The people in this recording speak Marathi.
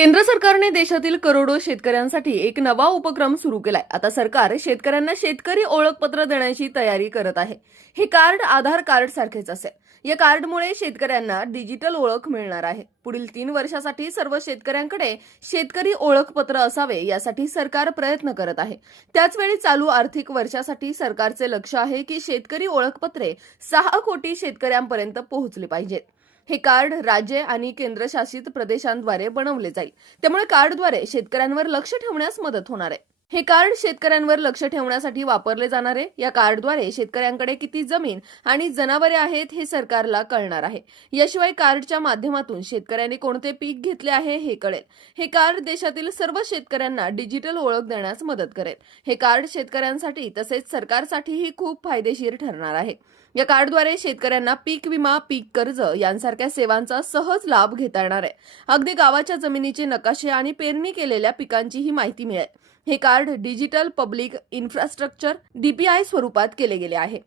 केंद्र सरकारने देशातील करोडो शेतकऱ्यांसाठी एक नवा उपक्रम सुरू केलाय. आता सरकार शेतकऱ्यांना शेतकरी ओळखपत्र देण्याची तयारी करत आहे. हे कार्ड आधार कार्ड सारखेच असेल. या कार्डमुळे शेतकऱ्यांना डिजिटल ओळख मिळणार आहे. पुढील तीन वर्षासाठी सर्व शेतकऱ्यांकडे शेतकरी ओळखपत्र असावे यासाठी सरकार प्रयत्न करत आहे. त्याचवेळी चालू आर्थिक वर्षासाठी सरकारचे लक्ष आहे की शेतकरी ओळखपत्रे सहा कोटी शेतकऱ्यांपर्यंत पोहोचली पाहिजेत. हे कार्ड राज्य आणि केंद्रशासित प्रदेशांद्वारे बनवले जाईल. त्यामुळे कार्डद्वारे शेतकऱ्यांवर लक्ष ठेवण्यास मदत होणार आहे. हे कार्ड शेतकऱ्यांवर लक्ष ठेवण्यासाठी वापरले जाणार. आहे या कार्डद्वारे शेतकऱ्यांकडे किती जमीन आणि जनावरे आहेत हे सरकारला कळणार आहे. याशिवाय कार्डच्या माध्यमातून शेतकऱ्यांनी कोणते पीक घेतले आहे हे कळेल. हे कार्ड देशातील सर्व शेतकऱ्यांना डिजिटल ओळख देण्यास मदत करेल. हे कार्ड शेतकऱ्यांसाठी तसेच सरकारसाठीही खूप फायदेशीर ठरणार आहे. या कार्डद्वारे शेतकऱ्यांना पीक विमा पीक कर्ज यांसारख्या सेवांचा सहज लाभ घेता येणार आहे. अगदी गावाच्या जमिनीचे नकाशे आणि पेरणी केलेल्या पिकांचीही माहिती मिळेल. हे card digital public infrastructure DPI स्वरूपात केले गेले आहे.